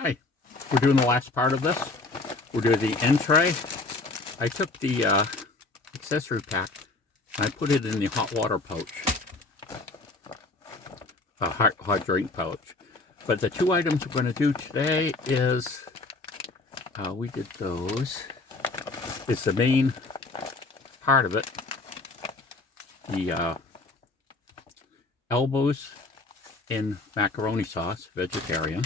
Hi, we're doing the last part of this. We're doing the end tray. I took the accessory pack and I put it in the hot water pouch, hot drink pouch. But the two items we're going to do today is, we did those. It's the main part of it. The elbows in macaroni sauce, vegetarian.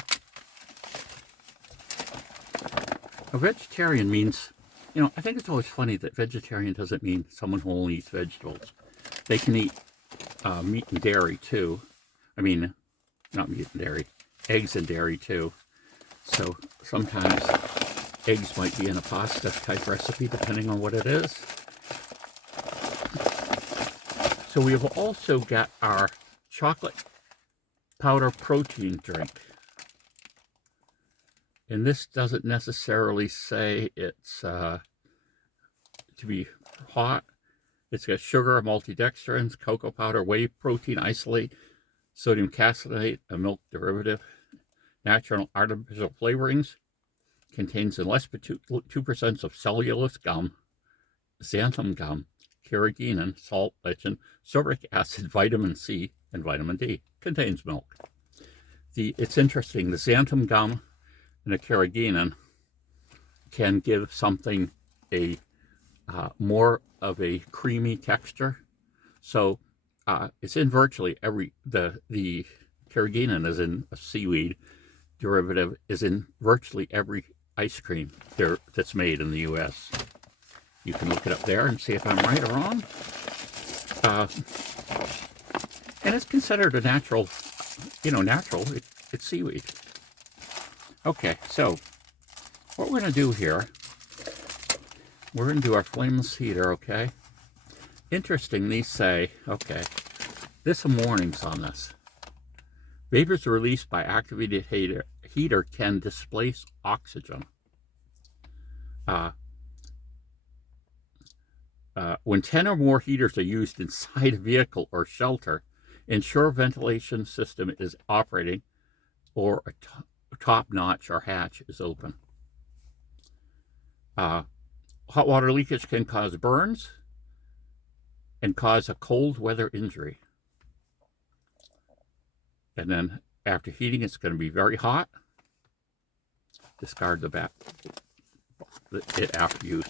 A vegetarian means, you know, I think it's always funny that vegetarian doesn't mean someone who only eats vegetables. They can eat meat and dairy too. I mean, not meat and dairy, eggs and dairy too. So sometimes eggs might be in a pasta type recipe depending on what it is. So we have also got our chocolate powder protein drink. And this doesn't necessarily say it's to be hot. It's got sugar, maltodextrins, cocoa powder, whey protein isolate, sodium caseinate, a milk derivative, natural artificial flavorings. Contains in less than 2% of cellulose gum, xanthan gum, carrageenan, salt, lecithin, sorbic acid, vitamin C, and vitamin D. Contains milk. It's interesting, the xanthan gum and the carrageenan can give something a more of a creamy texture. So it's in virtually every, the carrageenan is in a seaweed derivative, is in virtually every ice cream that's made in the U.S. You can look it up there and see if I'm right or wrong. And it's considered a natural, natural. It's seaweed. Okay, so what we're going to do here, we're going to do our flameless heater, okay? Interesting, these say, okay, there's some warnings on this. Vapors released by activated heater can displace oxygen. When 10 or more heaters are used inside a vehicle or shelter, ensure ventilation system is operating or a top notch or hatch is open. Hot water leakage can cause burns and cause a cold weather injury. And then after heating, it's going to be very hot. Discard it after use.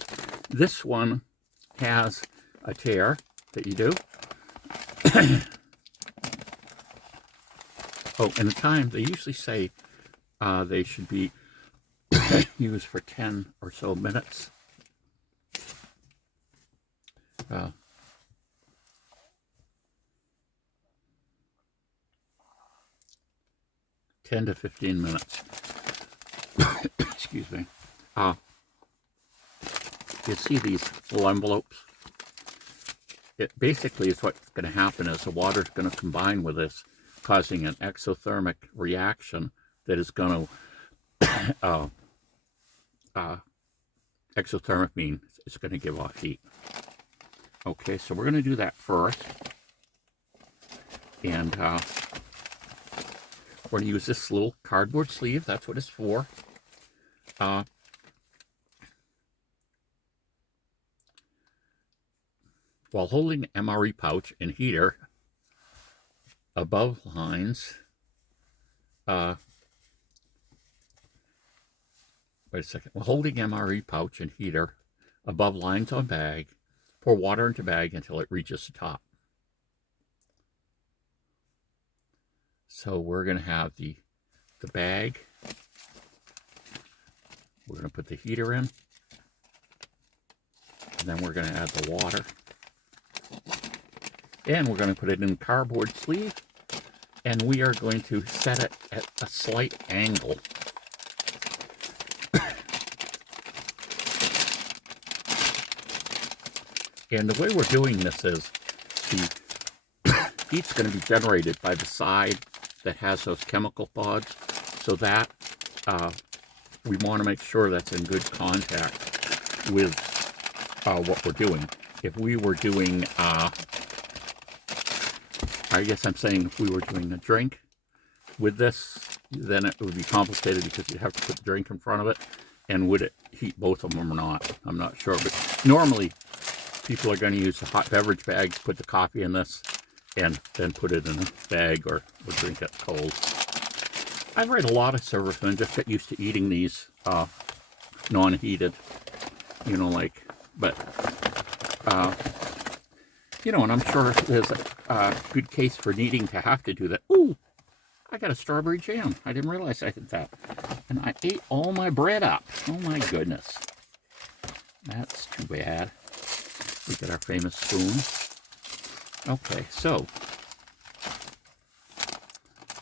This one has a tear that you do. Oh, and the time, they usually say they should be used for 10 or so minutes. 10 to 15 minutes. Excuse me. You see these little envelopes? It basically is what's going to happen is the water is going to combine with this, causing an exothermic reaction that is going to, exothermic means it's going to give off heat. Okay, so we're going to do that first. And we're going to use this little cardboard sleeve. That's what it's for. While holding MRE pouch and heater above lines, wait a second. While holding MRE pouch and heater above lines on bag, pour water into bag until it reaches the top. So we're going to have the bag. We're going to put the heater in. And then we're going to add the water. And we're going to put it in a cardboard sleeve. And we are going to set it at a slight angle. And the way we're doing this is the heat's going to be generated by the side that has those chemical pods. So that we want to make sure that's in good contact with what we're doing. If we were doing, I guess I'm saying if we were doing a drink with this, then it would be complicated because you'd have to put the drink in front of it. And would it heat both of them or not? I'm not sure. But normally, people are going to use a hot beverage bag, put the coffee in this, and then put it in a bag or drink it cold. I've read a lot of servicemen just get used to eating these non-heated, you know, like, but, you know, and I'm sure there's a good case for needing to have to do that. Ooh, I got a strawberry jam. I didn't realize I did that. And I ate all my bread up. Oh my goodness. That's too bad. We got our famous spoon. Okay, so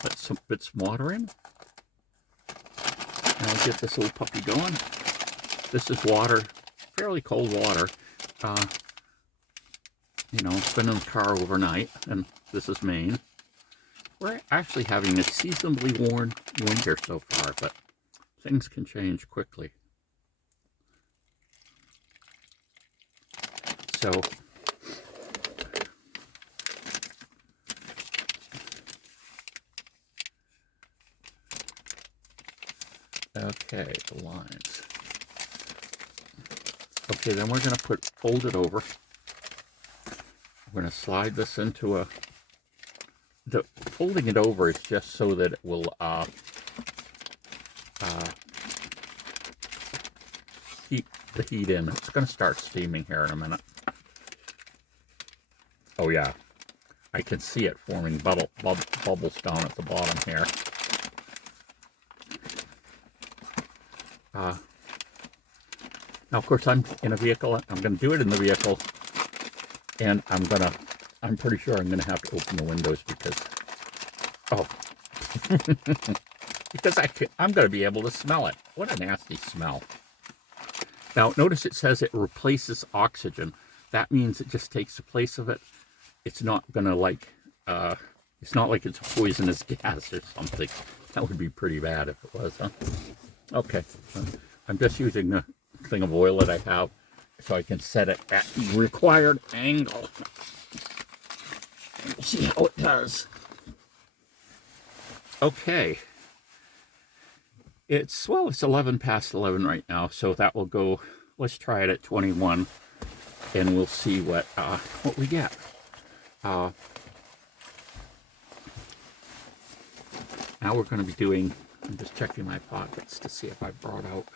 let's put some water in. Now get this little puppy going. This is water, fairly cold water. You know, it's been in the car overnight, and this is Maine. We're actually having a seasonably warm winter so far, but things can change quickly. So, okay, the lines. Okay, then we're going to fold it over. We're going to slide this into folding it over is just so that it will keep the heat in. It's going to start steaming here in a minute. Oh yeah, I can see it forming bubbles down at the bottom here. Now, of course, I'm in a vehicle. I'm going to do it in the vehicle, and I'm pretty sure I'm going to have to open the windows because, because I'm going to be able to smell it. What a nasty smell. Now, notice it says it replaces oxygen. That means it just takes the place of it. It's not going to it's not like it's a poisonous gas or something. That would be pretty bad if it was, huh? Okay, I'm just using the thing of oil that I have so I can set it at the required angle. We'll see how it does. Okay. It's 11 past 11 right now, so that will go, let's try it at 21, and we'll see what we get. Now we're going to be doing, I'm just checking my pockets to see if I brought out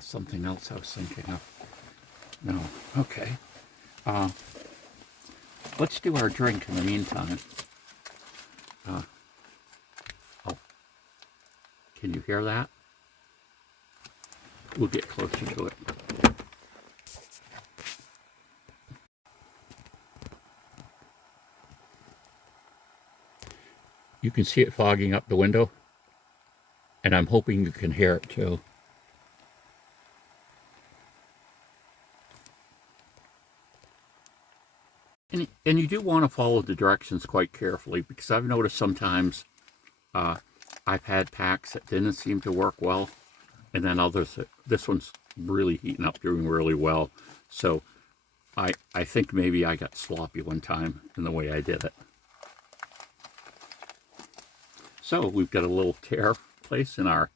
something else I was thinking of. No, okay. Let's do our drink in the meantime. Oh, can you hear that? We'll get closer to it. You can see it fogging up the window, and I'm hoping you can hear it too. And you do want to follow the directions quite carefully, because I've noticed sometimes I've had packs that didn't seem to work well, and then others, this one's really heating up, doing really well. So I think maybe I got sloppy one time in the way I did it. So we've got a little tear place in our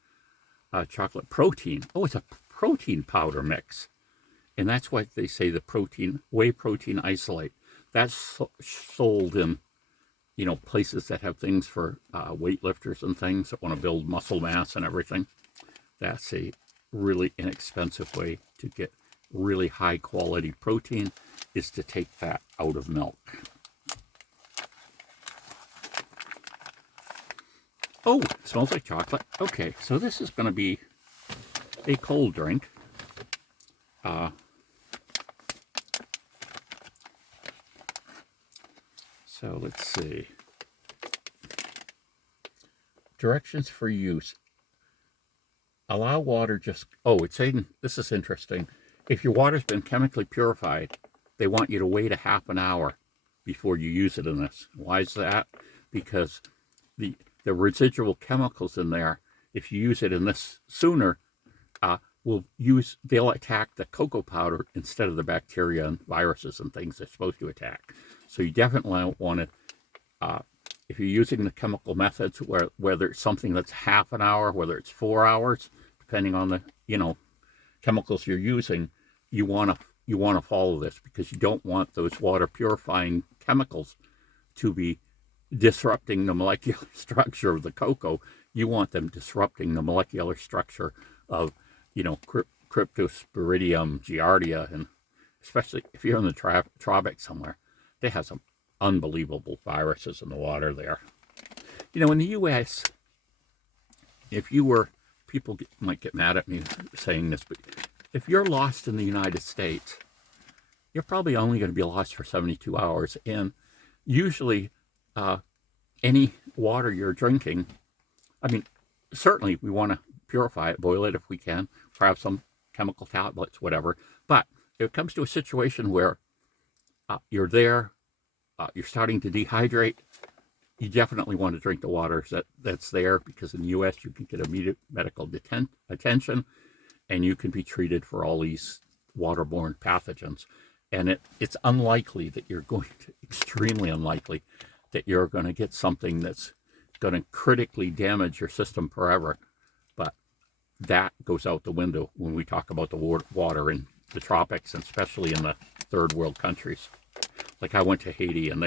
chocolate protein. Oh, it's a protein powder mix. And that's why they say the whey protein isolate. That's sold in, you know, places that have things for weightlifters and things that want to build muscle mass and everything. That's a really inexpensive way to get really high quality protein, is to take fat out of milk. Oh, it smells like chocolate. Okay, so this is going to be a cold drink. So let's see. Directions for use. Allow water it's saying, this is interesting. If your water's been chemically purified, they want you to wait a half an hour before you use it in this. Why is that? Because the residual chemicals in there, if you use it in this sooner, they'll attack the cocoa powder instead of the bacteria and viruses and things they're supposed to attack. So you definitely want to if you're using the chemical methods, whether it's something that's half an hour, whether it's 4 hours, depending on the chemicals you're using, you want to follow this, because you don't want those water purifying chemicals to be disrupting the molecular structure of the cocoa. You want them disrupting the molecular structure of, Cryptosporidium, giardia, and especially if you're in the tropics somewhere, they have some unbelievable viruses in the water there. In the U.S., people might get mad at me saying this, but if you're lost in the United States, you're probably only going to be lost for 72 hours. And usually, any water you're drinking, certainly we want to purify it, boil it if we can, perhaps some chemical tablets, whatever. But if it comes to a situation where you're there, you're starting to dehydrate, you definitely want to drink the water that's there, because in the U.S. you can get immediate medical attention, and you can be treated for all these waterborne pathogens. And it's unlikely that extremely unlikely, that you're going to get something that's going to critically damage your system forever. But that goes out the window when we talk about the water in the tropics, and especially in the third world countries. Like, I went to Haiti, and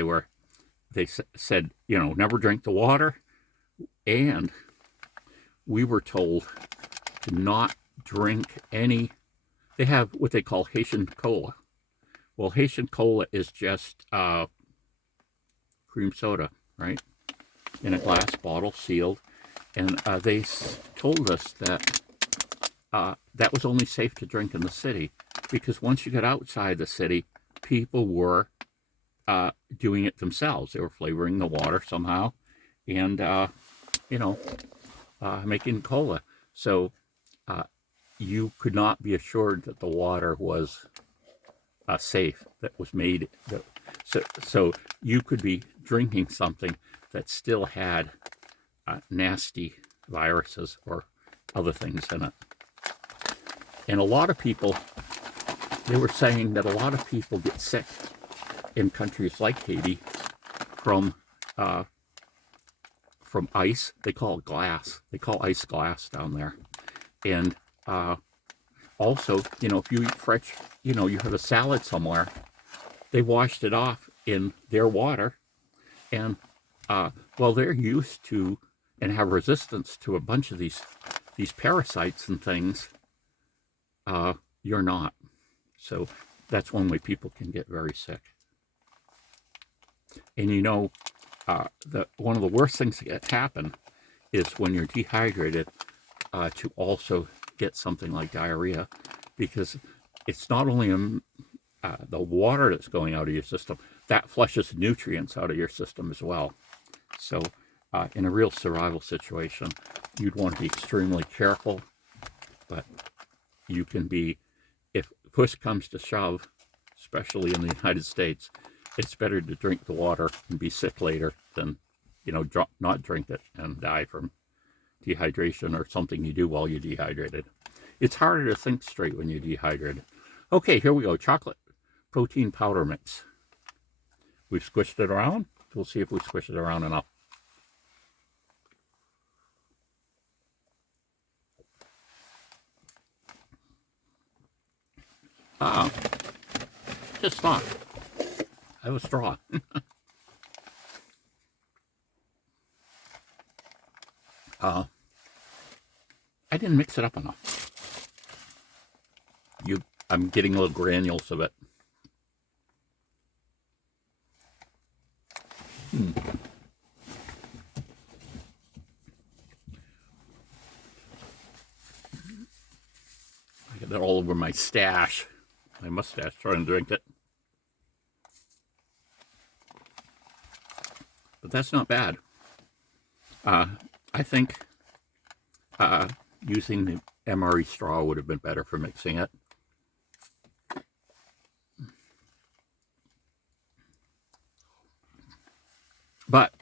they said, never drink the water. And we were told to not drink any. They have what they call Haitian cola. Well, Haitian cola is just cream soda, right? In a glass bottle, sealed. And they told us that that was only safe to drink in the city, because once you get outside the city, people were doing it themselves. They were flavoring the water somehow, and making cola. So you could not be assured that the water was safe, that was made. So you could be drinking something that still had nasty viruses or other things in it. And a lot of people, they were saying that a lot of people get sick in countries like Haiti from ice. They call it glass. They call ice glass down there. And also, if you eat fresh, you have a salad somewhere, they washed it off in their water. And they're used to and have resistance to a bunch of these parasites and things. You're not. So that's one way people can get very sick. And one of the worst things that happen is when you're dehydrated, to also get something like diarrhea, because it's not only the water that's going out of your system, that flushes nutrients out of your system as well. So in a real survival situation, you'd want to be extremely careful, but you can be, if push comes to shove, especially in the United States, it's better to drink the water and be sick later than, not drink it and die from dehydration or something you do while you're dehydrated. It's harder to think straight when you're dehydrated. Okay, here we go. Chocolate protein powder mix. We've squished it around. We'll see if we squish it around enough. Just not. I have a straw. I didn't mix it up enough. I'm getting little granules of it. I got that all over my mustache, trying to drink it. But that's not bad. I think using the Mre straw would have been better for mixing it. But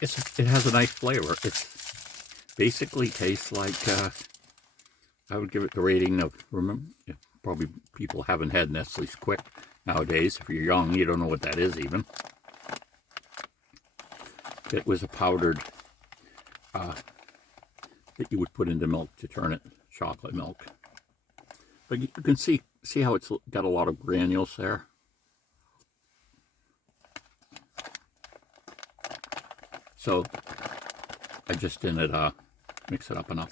it has a nice flavor. It basically tastes like, I would give it the rating of, probably people haven't had Nestle's Quick nowadays. If you're young, you don't know what that is even. it was a powdered that you would put into milk to turn it chocolate milk. But you can see how it's got a lot of granules there. So I just didn't mix it up enough.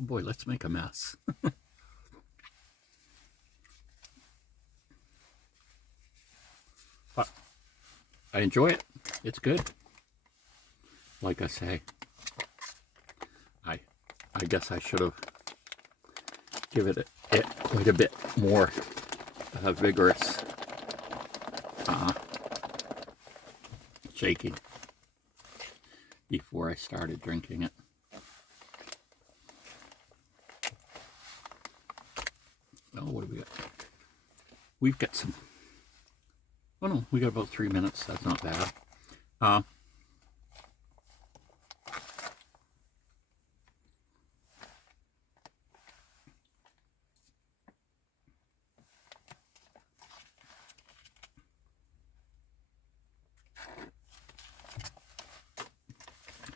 Oh boy, let's make a mess. But I enjoy it. It's good. Like I say, I guess I should have given it quite a bit more vigorous shaking before I started drinking it. Oh, what do we got? We've got some. Oh no, we got about 3 minutes. That's not bad.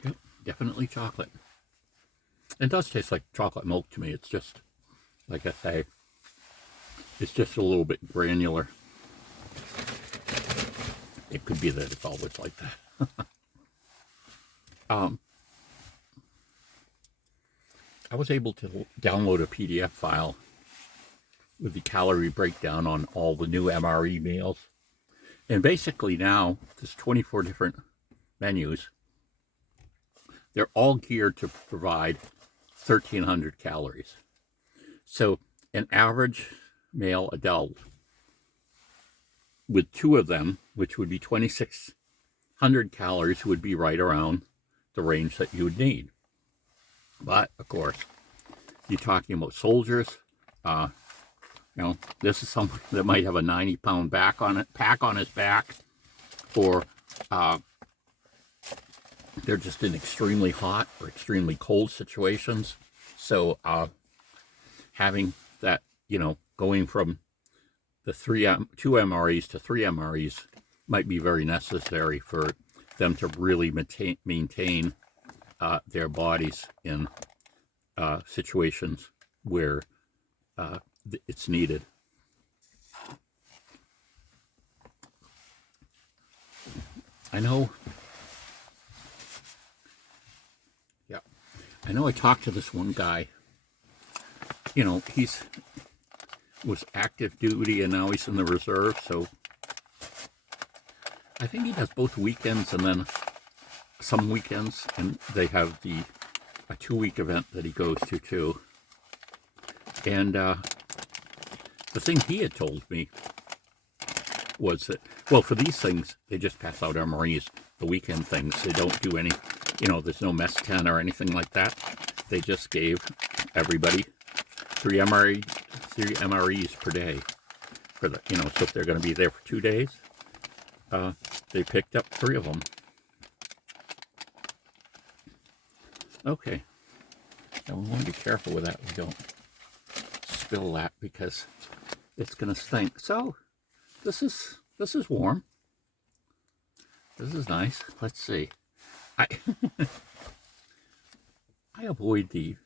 Yep, definitely chocolate. It does taste like chocolate milk to me. It's just, like I say, it's just a little bit granular. It could be that it's always like that. I was able to download a PDF file with the calorie breakdown on all the new MRE meals. And basically now, there's 24 different menus. They're all geared to provide 1,300 calories. So an average male adult with 2 of them, which would be 2,600 calories, would be right around the range that you would need. But of course, you're talking about soldiers. You know, this is someone that might have a 90-pound pack on his back, or they're just in extremely hot or extremely cold situations. So having that, you know, going from the 2 MREs to 3 MREs might be very necessary for them to really maintain their bodies in situations where it's needed. I know I talked to this one guy. You know, was active duty and now he's in the reserve, so I think he does both weekends and then some weekends, and they have a 2-week event that he goes to too. And the thing he had told me was that, well, for these things, they just pass out MREs. The weekend things, they don't do any, you know, there's no mess 10 or anything like that. They just gave everybody 3 MREs per day for the, you know, so if they're going to be there for 2 days, they picked up 3 of them. Okay, now we want to be careful with that. We don't spill that because it's going to stink. So this is warm. This is nice. Let's see. I avoid the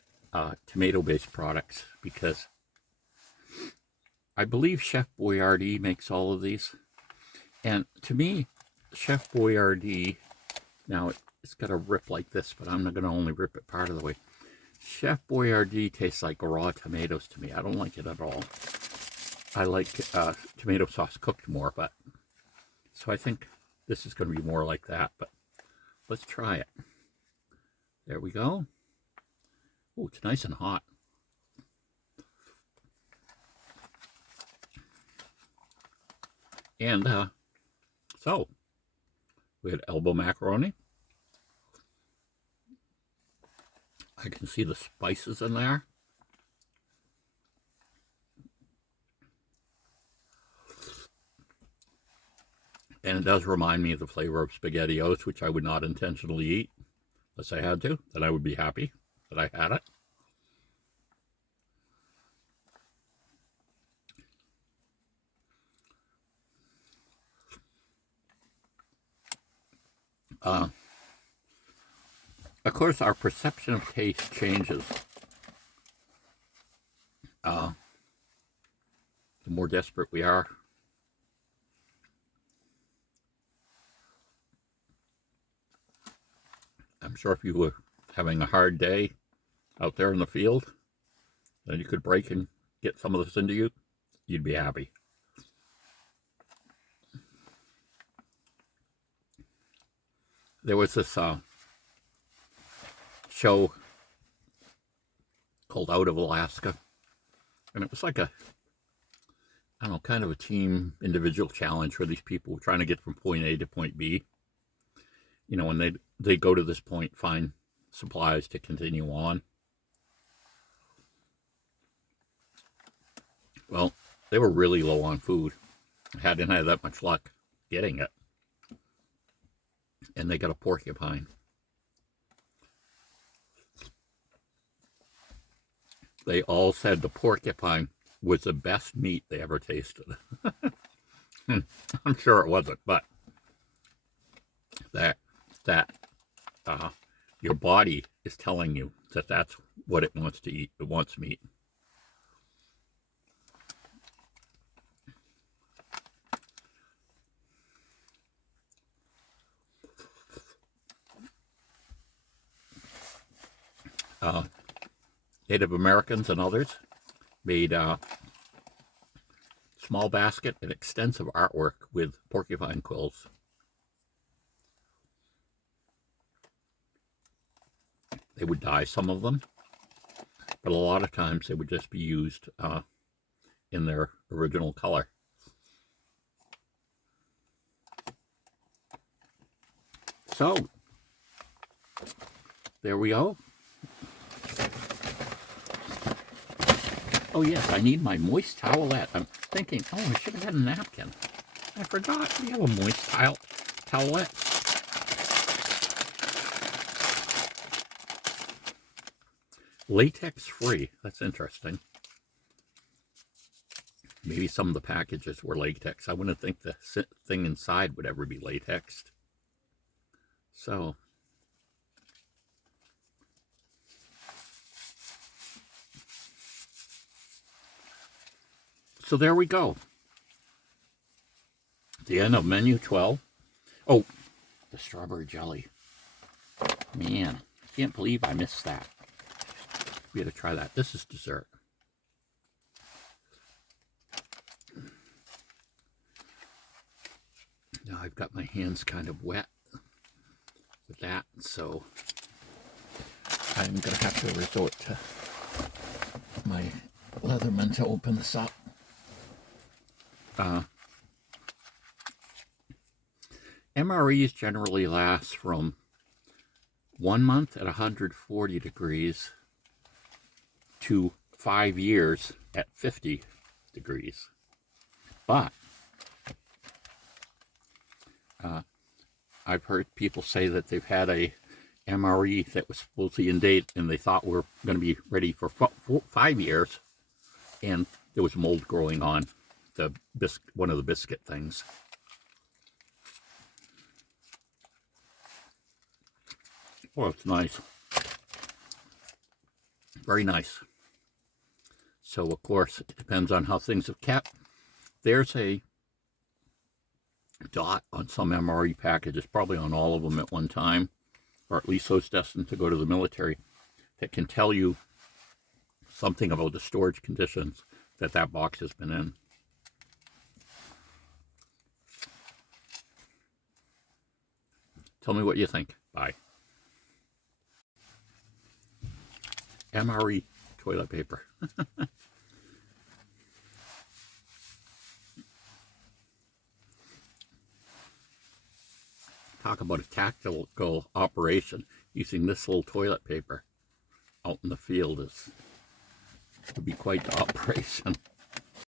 tomato-based products because I believe Chef Boyardee makes all of these, and to me, Chef Boyardee, now it's got a rip like this, but I'm not going to only rip it part of the way. Chef Boyardee tastes like raw tomatoes to me. I don't like it at all. I like tomato sauce cooked more, but so I think this is going to be more like that, but let's try it. There we go. Oh, it's nice and hot. And so we had elbow macaroni. I can see the spices in there. And it does remind me of the flavor of SpaghettiOs, which I would not intentionally eat unless I had to. Then I would be happy that I had it. Of course, our perception of taste changes. The more desperate we are. I'm sure if you were having a hard day out there in the field, then you could break and get some of this into you, you'd be happy. There was this show called Out of Alaska, and it was like a, I don't know, kind of a team individual challenge where these people were trying to get from point A to point B. You know, when they go to this point, find supplies to continue on. Well, they were really low on food. Hadn't had that much luck getting it. And they got a porcupine. They all said the porcupine was the best meat they ever tasted. I'm sure it wasn't, but that your body is telling you that that's what it wants to eat. It wants meat. Native Americans and others made a small basket and extensive artwork with porcupine quills. They would dye some of them, but a lot of times they would just be used in their original color. So, there we go. Oh yes, I need my moist towelette. I'm thinking, oh, I should have had a napkin. I forgot we have a moist towelette. Latex free. That's interesting. Maybe some of the packages were latex. I wouldn't think the thing inside would ever be latexed. So, there we go. The end of menu 12. Oh, the strawberry jelly. Man, I can't believe I missed that. We had to try that. This is dessert. Now I've got my hands kind of wet with that, so I'm going to have to resort to my Leatherman to open this up. MREs generally last from 1 month at 140 degrees to 5 years at 50 degrees. But I've heard people say that they've had a MRE that was supposedly in date and they thought were going to be ready for 5 years, and there was mold growing on the one of the biscuit things. Oh, it's nice. Very nice. So, of course, it depends on how things have kept. There's a dot on some MRE packages, probably on all of them at one time, or at least those destined to go to the military, that can tell you something about the storage conditions that that box has been in. Tell me what you think. Bye. Mre Toilet Paper. Talk about a tactical operation. Using this little toilet paper out in the field would be quite the operation.